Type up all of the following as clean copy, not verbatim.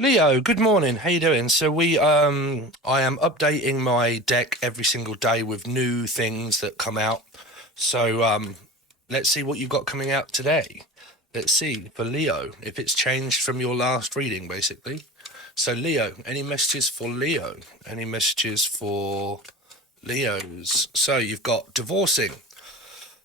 Leo, good morning. How you doing? I am updating my deck every single day with new things that come out. Let's see what you've got coming out today. Let's see for Leo if it's changed from your last reading, basically. So Leo, any messages for Leo? Any messages for Leos? So you've got divorcing.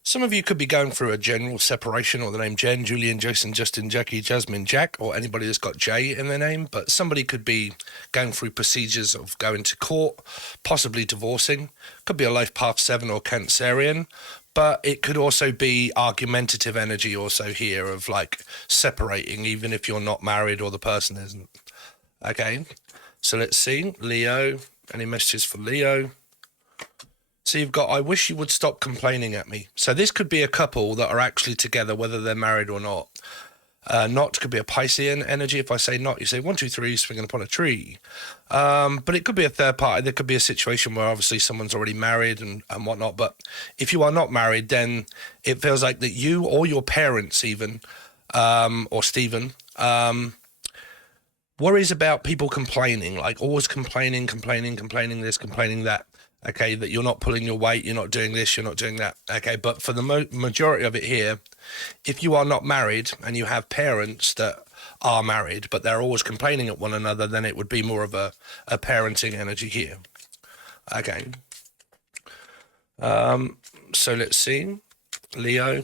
Some of you could be going through a general separation, or the name Jen, Julian, Jason, Justin, Jackie, Jasmine, Jack, or anybody that's got J in their name. But somebody could be going through procedures of going to court, possibly divorcing. Could be a life path 7 or Cancerian. But it could also be argumentative energy also here of like separating, even if you're not married or the person isn't. Okay, so let's see. Leo, any messages for Leo? So you've got, I wish you would stop complaining at me. So this could be a couple that are actually together, whether they're married or not. Not could be a Piscean energy. If I say not, you say 1, 2, 3, swinging upon a tree. But it could be a third party. There could be a situation where obviously someone's already married and whatnot. But if you are not married, then it feels like that you or your parents even, or Stephen, worries about people complaining, like always complaining this, complaining that. Okay, that you're not pulling your weight, you're not doing this, you're not doing that. Okay, but for the majority of it here, if you are not married and you have parents that are married, but they're always complaining at one another, then it would be more of a parenting energy here. Okay. So let's see. Leo.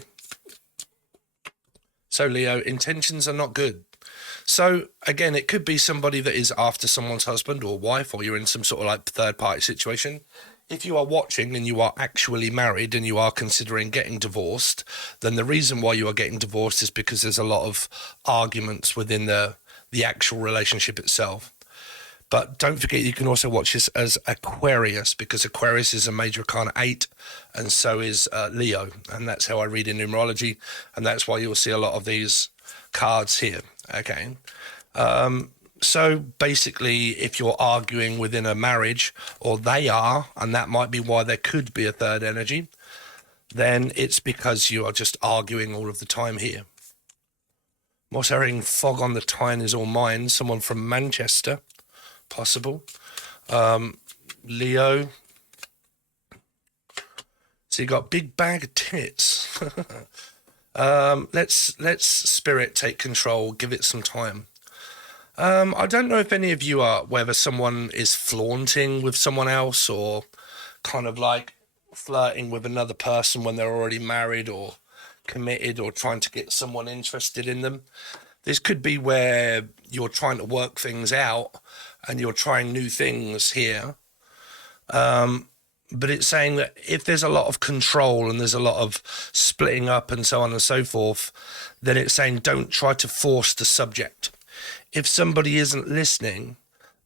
So Leo, intentions are not good. So again, it could be somebody that is after someone's husband or wife, or you're in some sort of like third party situation. If you are watching and you are actually married and you are considering getting divorced, then the reason why you are getting divorced is because there's a lot of arguments within the actual relationship itself. But don't forget, you can also watch this as Aquarius, because Aquarius is a major arcana 8, and so is Leo. And that's how I read in numerology. And that's why you'll see a lot of these cards here. Okay. So basically, if you're arguing within a marriage, or they are, and that might be why there could be a third energy, then it's because you are just arguing all of the time here. Moss Herring, Fog on the Tyne is all mine. Someone from Manchester, possible. Leo. So you got big bag of tits. Let's spirit take control, give it some time. I don't know if any of you are, whether someone is flaunting with someone else or kind of like flirting with another person when they're already married or committed, or trying to get someone interested in them. This could be where you're trying to work things out and you're trying new things here. But it's saying that if there's a lot of control and there's a lot of splitting up and so on and so forth, then it's saying don't try to force the subject. If somebody isn't listening,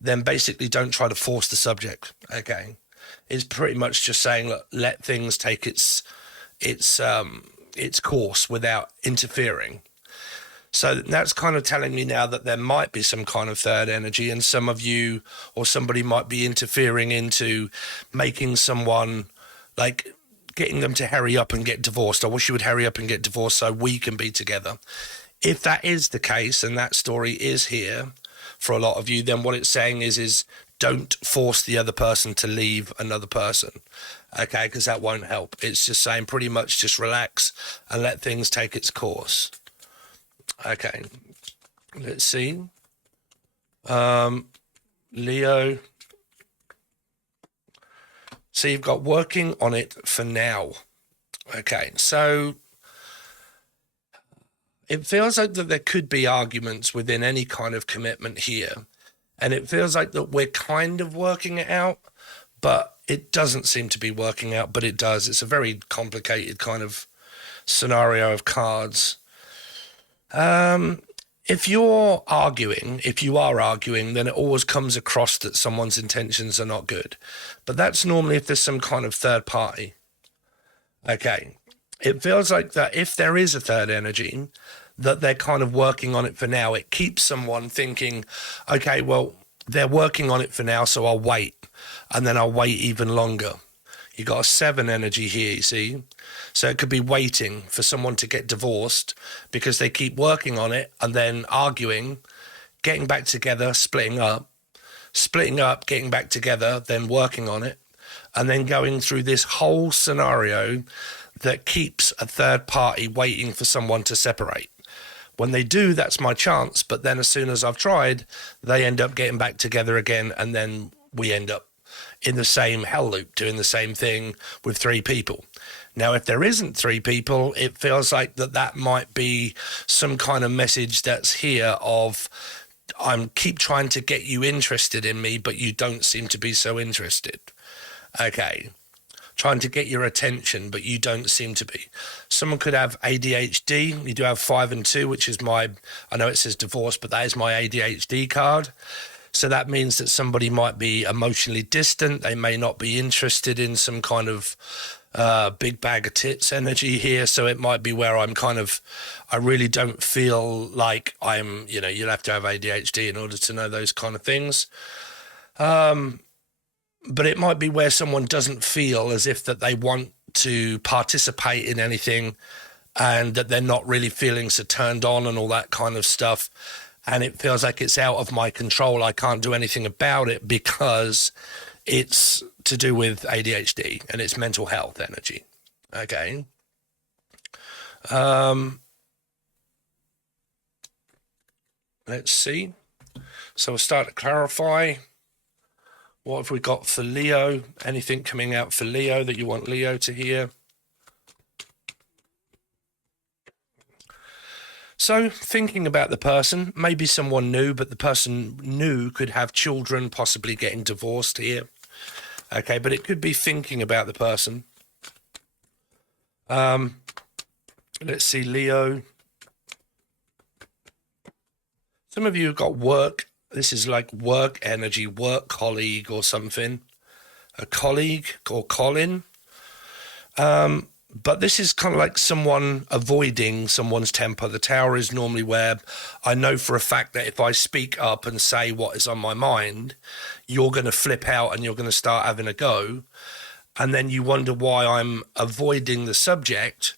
then basically don't try to force the subject. Okay, it's pretty much just saying, look, let things take its course without interfering. So that's kind of telling me now that there might be some kind of third energy, and some of you or somebody might be interfering into making someone, like getting them to hurry up and get divorced. I wish you would hurry up and get divorced so we can be together. If that is the case, and that story is here for a lot of you, then what it's saying is don't force the other person to leave another person. Okay, because that won't help. It's just saying pretty much just relax and let things take its course. Okay, let's see. Leo. So you've got working on it for now. Okay, so it feels like that there could be arguments within any kind of commitment here. And it feels like that we're kind of working it out, but it doesn't seem to be working out, but it does. It's a very complicated kind of scenario of cards. If you are arguing, then it always comes across that someone's intentions are not good. But that's normally if there's some kind of third party. Okay. It feels like that if there is a third energy, that they're kind of working on it for now. It keeps someone thinking, okay, well, they're working on it for now, so I'll wait. And then I'll wait even longer. You got a 7 energy here, you see? So it could be waiting for someone to get divorced because they keep working on it and then arguing, getting back together, splitting up, getting back together, then working on it, and then going through this whole scenario that keeps a third party waiting for someone to separate. When they do, that's my chance. But then as soon as I've tried, they end up getting back together again. And then we end up in the same hell loop, doing the same thing with three people. Now, if there isn't three people, it feels like that might be some kind of message that's here of, I'm keep trying to get you interested in me, but you don't seem to be so interested. Okay. Trying to get your attention, but you don't seem to be. Someone could have ADHD. You do have 5 and 2, which is I know it says divorce, but that is my ADHD card. So that means that somebody might be emotionally distant. They may not be interested in some kind of big bag of tits energy here. So it might be where I really don't feel like I'm, you'll have to have ADHD in order to know those kind of things. But it might be where someone doesn't feel as if that they want to participate in anything, and that they're not really feeling so turned on and all that kind of stuff. And it feels like it's out of my control. I can't do anything about it because it's to do with ADHD and it's mental health energy. Okay. Let's see. So we'll start to clarify. What have we got for Leo? Anything coming out for Leo that you want Leo to hear? So thinking about the person, maybe someone new, but the person new could have children, possibly getting divorced here. Okay, but it could be thinking about the person. Let's see, Leo. Some of you have got work. This is like work energy, work colleague or something. A colleague or Colin. But this is kind of like someone avoiding someone's temper. The Tower is normally where I know for a fact that if I speak up and say what is on my mind, you're going to flip out and you're going to start having a go. And then you wonder why I'm avoiding the subject.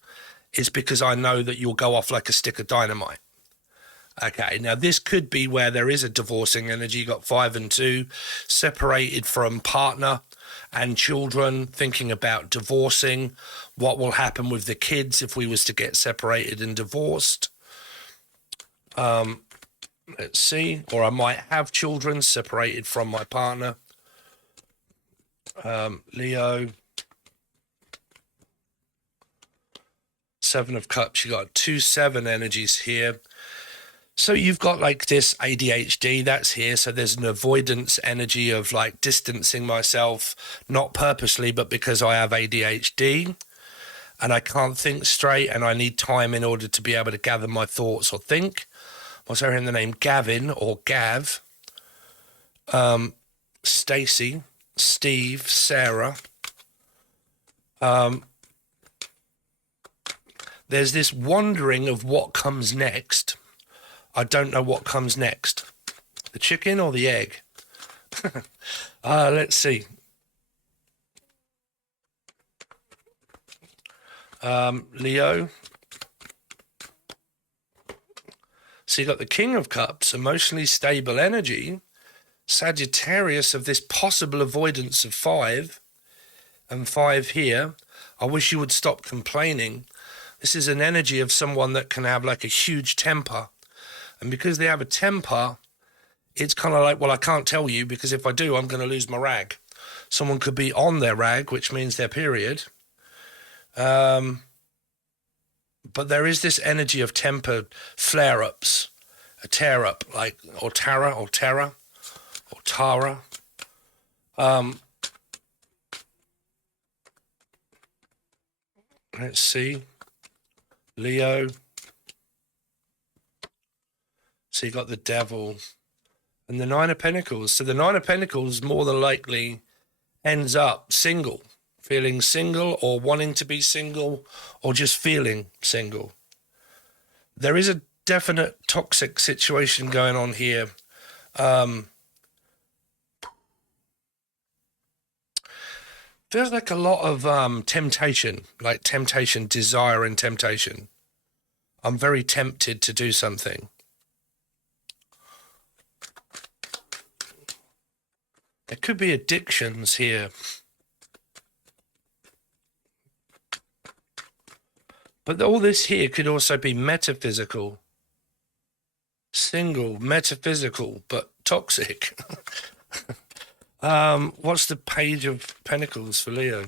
It's because I know that you'll go off like a stick of dynamite. Okay, now this could be where there is a divorcing energy. You got 5 and 2, separated from partner and children, thinking about divorcing, what will happen with the kids if we was to get separated and divorced. Let's see, or I might have children separated from my partner. Leo. 7 of Cups, you got 2 7 energies here. So you've got like this ADHD that's here. So there's an avoidance energy of like distancing myself, not purposely, but because I have ADHD and I can't think straight and I need time in order to be able to gather my thoughts or think. What's her in the name? Gavin or Gav, Stacy, Steve, Sarah. There's this wondering of what comes next. I don't know what comes next. The chicken or the egg? Let's see. Leo. So you got the King of Cups, emotionally stable energy. Sagittarius of this possible avoidance of 5 and 5 here. I wish you would stop complaining. This is an energy of someone that can have like a huge temper. And because they have a temper, it's kind of like, well, I can't tell you because if I do, I'm going to lose my rag. Someone could be on their rag, which means their period. But there is this energy of temper flare-ups, a tear-up, like, or Tara. Let's see. Leo. So you got the Devil and the 9 of Pentacles. So the 9 of Pentacles more than likely ends up single, feeling single or wanting to be single or just feeling single. There is a definite toxic situation going on here. Feels like a lot of temptation, like temptation, desire and temptation. I'm very tempted to do something. There could be addictions here. But all this here could also be metaphysical. Single, metaphysical, but toxic. What's the Page of Pentacles for Leo?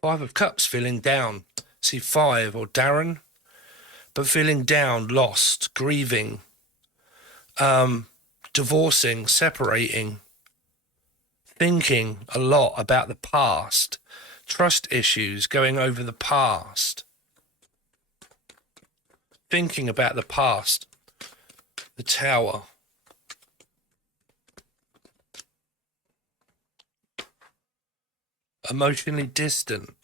Five of Cups, feeling down. See, 5, or Darren. But feeling down, lost, grieving, divorcing, separating, thinking a lot about the past, trust issues, going over the past, thinking about the past, the Tower. Emotionally distant,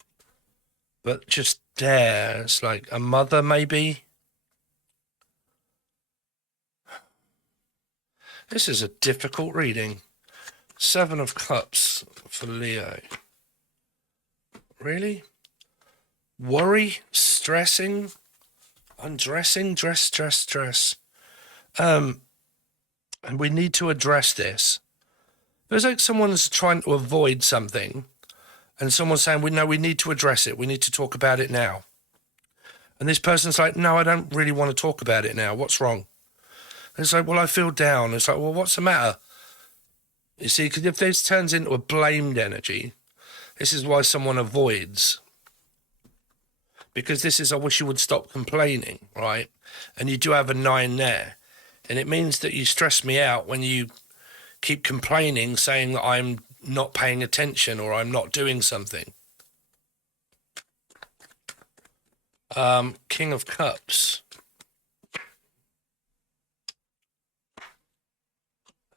but just there. It's like a mother, maybe. This is a difficult reading. 7 of Cups for Leo. Really? Worry, stressing, undressing, stress. And we need to address this. It's like someone's trying to avoid something, and someone's saying, we need to address it. We need to talk about it now. And this person's like, no, I don't really want to talk about it now. What's wrong? And it's like, well, I feel down. It's like, well, what's the matter? You see, because if this turns into a blamed energy, this is why someone avoids. Because this is, I wish you would stop complaining, right? And you do have a 9 there. And it means that you stress me out when you keep complaining, saying that I'm not paying attention or I'm not doing something. King of Cups.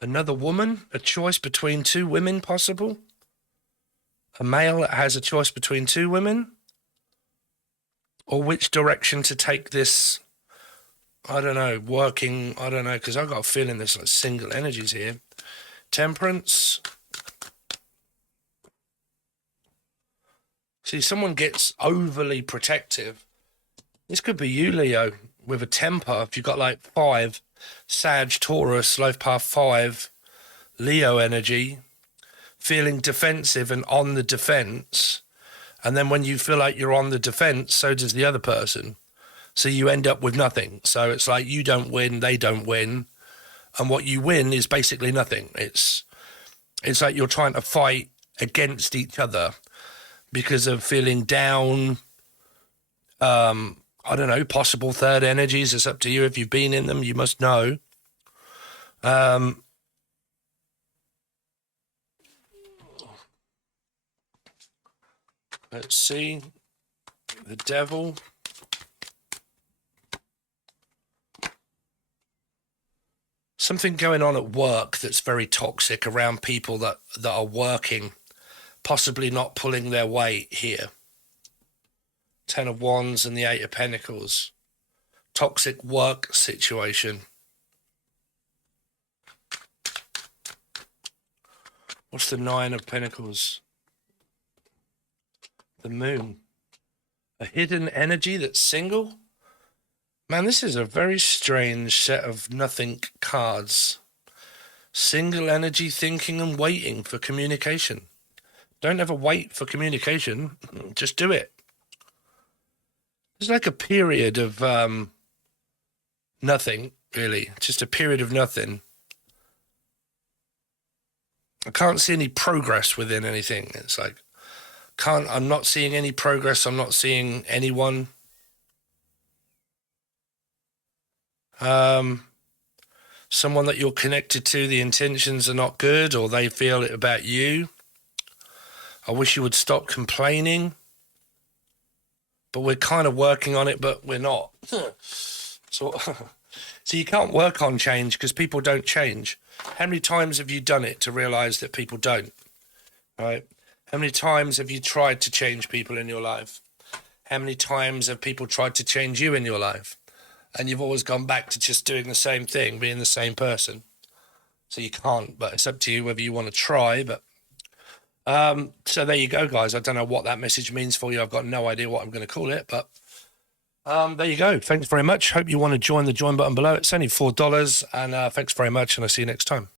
Another woman, a choice between 2 women possible. A male that has a choice between 2 women. Or which direction to take this, I don't know, working, I don't know, because I've got a feeling there's like single energies here. Temperance. See, someone gets overly protective. This could be you, Leo, with a temper. If you've got like 5, Sag, Taurus, life path 5, Leo energy, feeling defensive and on the defense. And then when you feel like you're on the defense, so does the other person. So you end up with nothing. So it's like you don't win, they don't win. And what you win is basically nothing. It's like you're trying to fight against each other because of feeling down. I don't know, possible third energies. It's up to you. If you've been in them, you must know. Let's see. The Devil. Something going on at work that's very toxic around people that are working, possibly not pulling their weight here. 10 of Wands and the 8 of Pentacles. Toxic work situation. What's the 9 of Pentacles? The Moon. A hidden energy that's single? Man, this is a very strange set of nothing cards. Single energy, thinking and waiting for communication. Don't ever wait for communication. Just do it. It's like a period of nothing, really. Just a period of nothing. I can't see any progress within anything. It's like, I'm not seeing any progress. I'm not seeing anyone. Someone that you're connected to, the intentions are not good, or they feel it about you. I wish you would stop complaining. But we're kind of working on it, but we're not. So you can't work on change because people don't change. How many times have you done it to realize that people don't? Right? How many times have you tried to change people in your life? How many times have people tried to change you in your life? And you've always gone back to just doing the same thing, being the same person. So you can't, but it's up to you whether you want to try. But so there you go, guys. I don't know what that message means for you. I've got no idea what I'm going to call it, but there you go. Thanks very much. Hope you want to join the join button below. It's only $4, and thanks very much, and I'll see you next time.